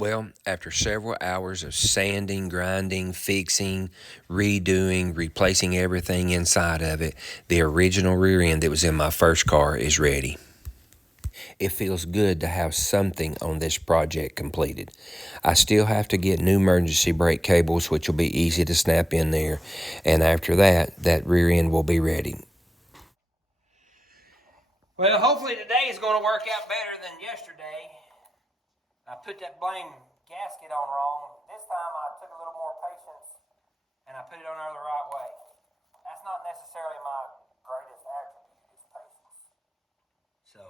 Well, after several hours of sanding, grinding, fixing, redoing, replacing everything inside of it, the original rear end that was in my first car is ready. It feels good to have something on this project completed. I still have to get new emergency brake cables, which will be easy to snap in there, and after that, that rear end will be ready. Well, hopefully today is going to work out better than yesterday. I put that blame gasket on wrong. This time I took a little more patience and I put it on there the right way. That's not necessarily my greatest attribute, is patience. So,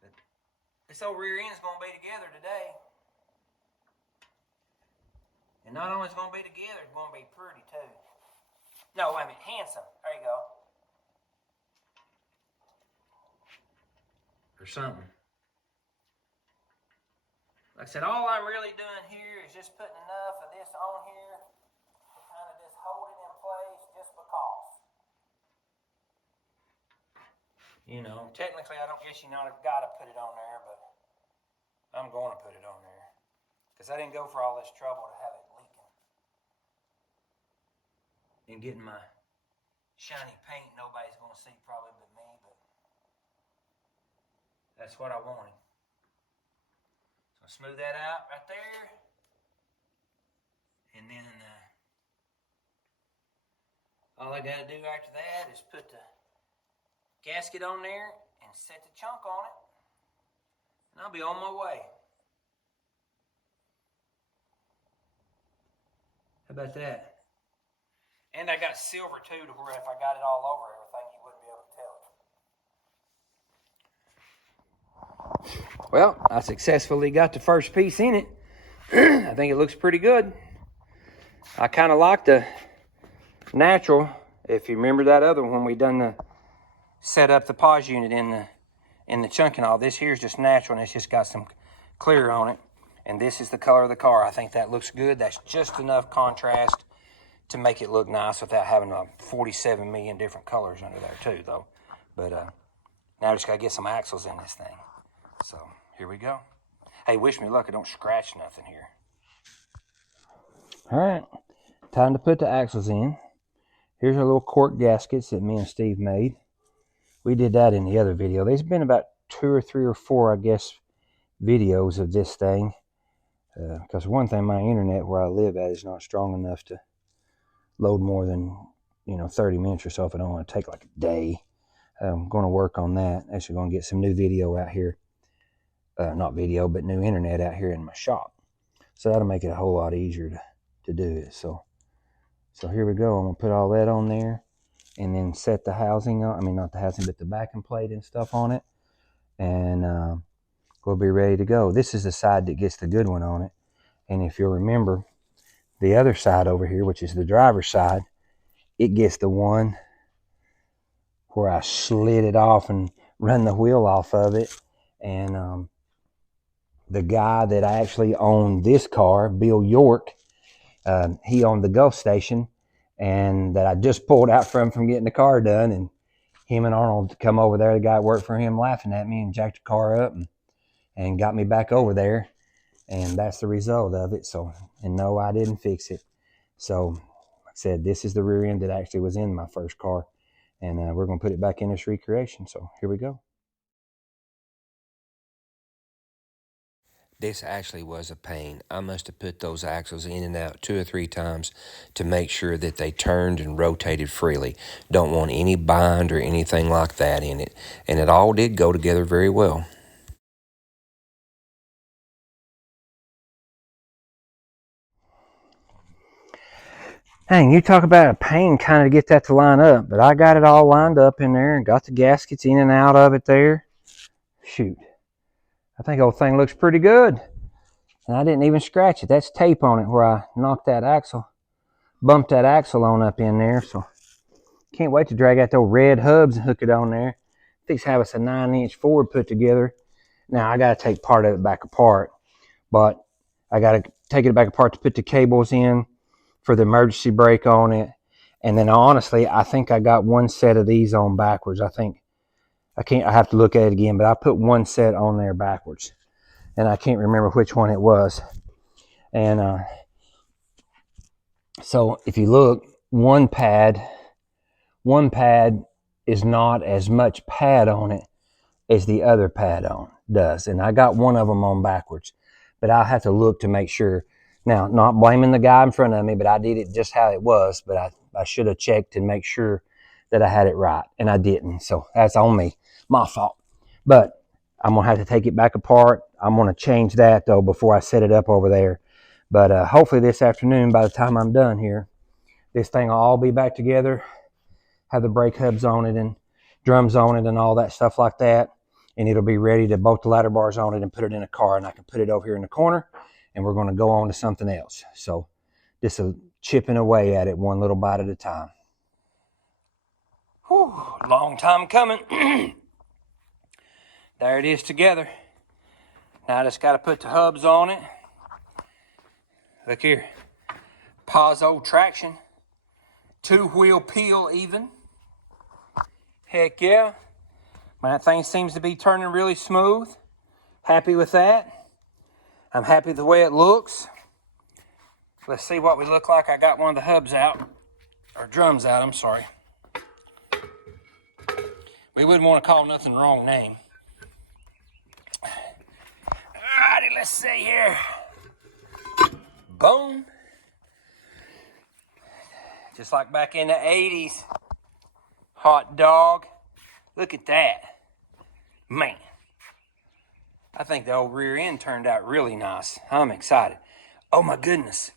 but this old rear end is going to be together today. And not only is it going to be together, it's going to be pretty too. No, wait a minute, handsome. There you go. Or something. Like I said, all I'm really doing here is just putting enough of this on here to kind of just hold it in place just because. You know, technically I don't guess you not have got to put it on there, but I'm going to put it on there. Because I didn't go for all this trouble to have it leaking. And getting my shiny paint nobody's going to see probably but me, but that's what I wanted. So smooth that out right there. And then all I got to do after that is put the gasket on there and set the chunk on it. And I'll be on my way. How about that? And I got silver too, to where if I got it all over everything, you wouldn't be able to tell it. Well, I successfully got the first piece in it. I think it looks pretty good. I kind of like the natural. If you remember that other one, when we done the set up the pause unit in the chunk and all, this here is just natural and it's just got some clear on it. And this is the color of the car. I think that looks good. That's just enough contrast to make it look nice without having 47 million different colors under there too, though. But now I just got to get some axles in this thing. So here we go. Hey, wish me luck. I don't scratch nothing here. All right, time to put the axles in. Here's our little cork gaskets that me and Steve made. We did that in the other video. There's been about 2 or 3 or 4, I guess, videos of this thing. Because one thing, my internet where I live at is not strong enough to load more than 30 minutes or so if I don't want to take like a day. I'm going to work on that. Actually going to get some new video out here. Not video, but new internet out here in my shop. So that'll make it a whole lot easier to do it. So here we go. I'm going to put all that on there and then set the housing on. I mean, not the housing, but the backing plate and stuff on it. And we'll be ready to go. This is the side that gets the good one on it. And if you'll remember, the other side over here, which is the driver's side, it gets the one where I slid it off and run the wheel off of it. And the guy that actually owned this car, Bill York, he owned the Gulf Station, and that I just pulled out from getting the car done. And him and Arnold come over there. The guy that worked for him laughing at me and jacked the car up and got me back over there. And that's the result of it. So, and no, I didn't fix it. So, like I said, this is the rear end that actually was in my first car. And we're going to put it back in this recreation. So, here we go. This actually was a pain. I must have put those axles in and out 2 or 3 times to make sure that they turned and rotated freely. Don't want any bind or anything like that in it. And it all did go together very well. Dang, you talk about a pain kind of to get that to line up, but I got it all lined up in there and got the gaskets in and out of it there. Shoot. I think the whole thing looks pretty good. And I didn't even scratch it. That's tape on it where I knocked that axle, bumped that axle on up in there. So can't wait to drag out those red hubs and hook it on there. Fix have us a 9-inch Ford put together. Now I got to take part of it back apart, but I got to take it back apart to put the cables in for the emergency brake on it. And then honestly, I think I got one set of these on backwards. I have to look at it again, but I put one set on there backwards. and I can't remember which one it was. And so if you look, one pad is not as much pad on it as the other pad on does. And I got one of them on backwards, but I'll have to look to make sure. Now, not blaming the guy in front of me, but I did it just how it was, but I should have checked and make sure that I had it right, and I didn't. So that's on me, my fault. But I'm going to have to take it back apart. I'm going to change that, though, before I set it up over there. But hopefully this afternoon, by the time I'm done here, this thing will all be back together, have the brake hubs on it and drums on it and all that stuff like that. And it'll be ready to bolt the ladder bars on it and put it in a car. And I can put it over here in the corner, and we're going to go on to something else. So just chipping away at it one little bite at a time. Whew, long time coming. There it is together. Now I just got to put the hubs on it. Look here. Pazzo traction. 2-wheel peel even. Heck yeah. That thing seems to be turning really smooth. Happy with that. I'm happy with the way it looks. Let's see what we look like. I got one of the hubs out. Or drums out, I'm sorry. We wouldn't want to call nothing the wrong name. Alrighty, let's see here. Boom. Just like back in the 80s. Hot dog. Look at that. Man. I think the old rear end turned out really nice. I'm excited. Oh my goodness.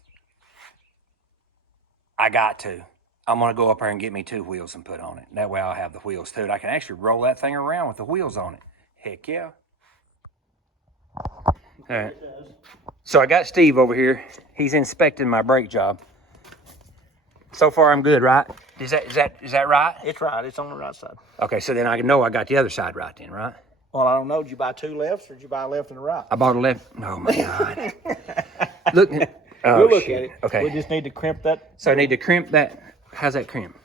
I got to. I'm going to go up there and get me 2 wheels and put on it. That way I'll have the wheels too. I can actually roll that thing around with the wheels on it. Heck yeah. All right. So I got Steve over here. He's inspecting my brake job. So far I'm good, right? Is that right? It's right. It's on the right side. Okay, so then I know I got the other side right then, right? Well, I don't know. Did you buy 2 lefts or did you buy a left and a right? I bought a left. Oh my God. Look. Oh, we'll look shoot. at it. Okay. We just need to crimp that. So I need to crimp that. How's that crimp?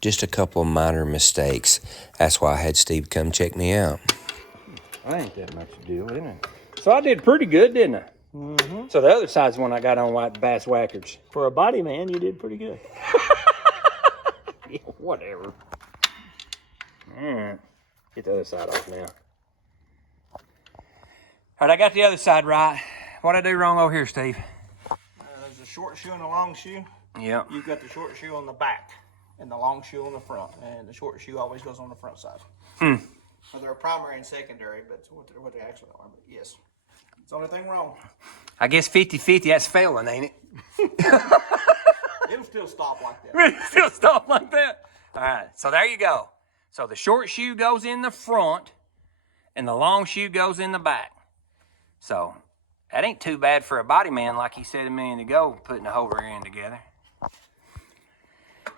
Just a couple of minor mistakes. That's why I had Steve come check me out. That ain't that much a deal, isn't it? So I did pretty good, didn't I? Mm-hmm. So the other side's one I got on white bass whackers. For a body man, you did pretty good. Yeah, whatever. All right. Get the other side off now. All right, I got the other side right. What'd I do wrong over here, Steve? There's a short shoe and a long shoe. Yeah. You've got the short shoe on the back and the long shoe on the front. And the short shoe always goes on the front side. Well, they're primary and secondary, but what they actually are. But yes, it's the only thing wrong. I guess 50-50, that's failing, ain't it? It'll still stop like that. It'll still stop like that? All right, so there you go. So the short shoe goes in the front, and the long shoe goes in the back. So that ain't too bad for a body man, like he said a minute ago, putting the whole rear end together.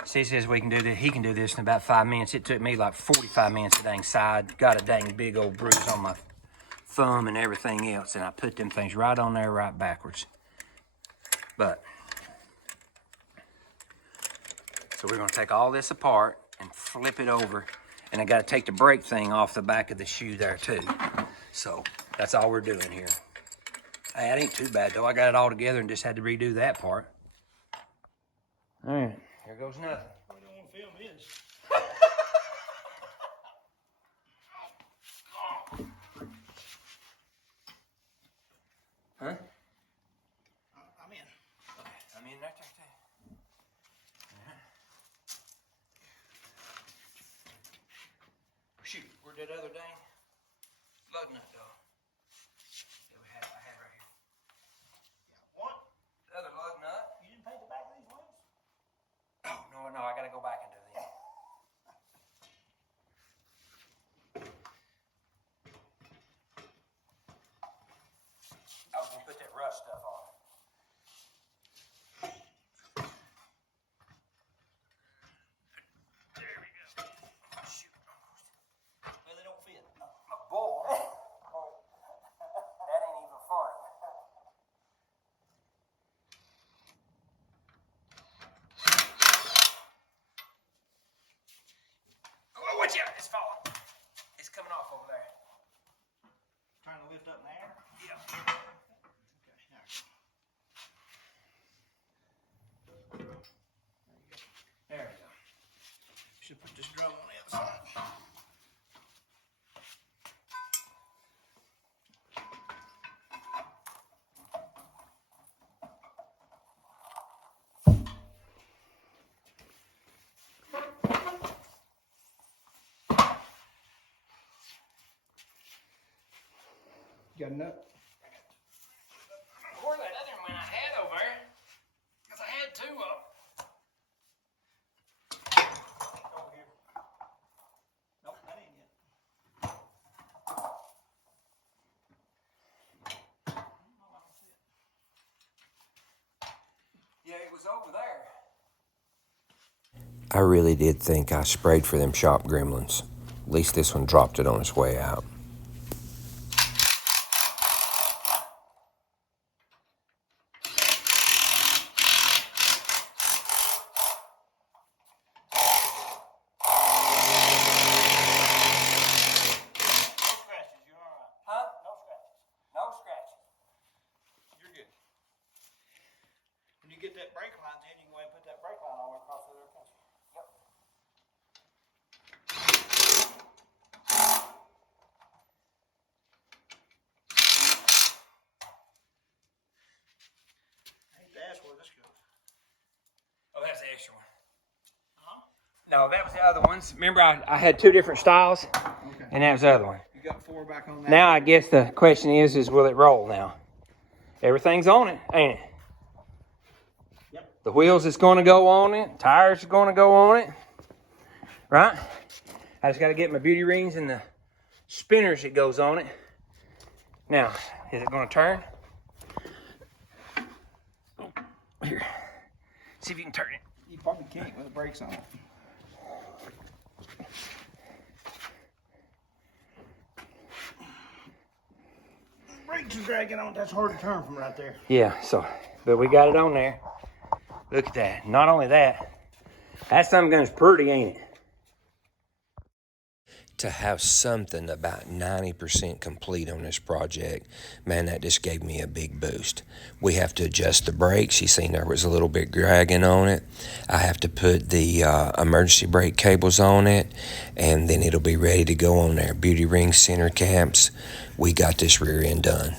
So he says we can do this. He can do this in about 5 minutes. It took me like 45 minutes a dang side. Got a dang big old bruise on my thumb and everything else, and I put them things right on there, right backwards. But so we're gonna take all this apart and flip it over, and I got to take the brake thing off the back of the shoe there too. So that's all we're doing here. Hey, that ain't too bad though. I got it all together and just had to redo that part. All right, here goes nothing. We don't want to film his. Huh? I'm in. Okay, I'm in there. Shoot, where'd that other dang lug nut go? Yeah, I had it right here. What? The other lug nut. You didn't paint the back of these wings? Oh, no, I gotta go back and do this. I was gonna put that rust stuff on. There we go. Shoot. Well, they don't fit. My boy. That ain't even fun. lift up in the air? Yeah. Okay, There we go. should put this drum on the other side. Got a nut? Where that other one I had over there? Because I had two of them. Over here. Nope, that ain't it. Yeah, it was over there. I really did think I sprayed for them shop gremlins. At least this one dropped it on its way out. Scratches, you're all right. Huh? No scratches. No scratches. You're good. When you get that brake lines in, you can go ahead and put that brake line all the way across the other country. Yep. I hate to ask where this goes. Oh, that's the extra one. Uh-huh. No, that was the other ones. Remember, I had two different styles, Okay. and that was the other one. You got 4 back on that. Now I guess the question is will it roll now? Everything's on it, ain't it? Yep. The wheels is going to go on it. Tires are going to go on it. Right? I just got to get my beauty rings and the spinners that goes on it. Now, is it going to turn? Here. See if you can turn it. You probably can't with the brakes on it. Brakes are dragging on. That's hard to turn from right there. Yeah, but we got it on there. Look at that. Not only that, that some gun's pretty, ain't it? To have something about 90% complete on this project, man, that just gave me a big boost. We have to adjust the brakes. You seen there was a little bit dragging on it. I have to put the emergency brake cables on it, and then it'll be ready to go on there. Beauty rings, center caps. We got this rear end done.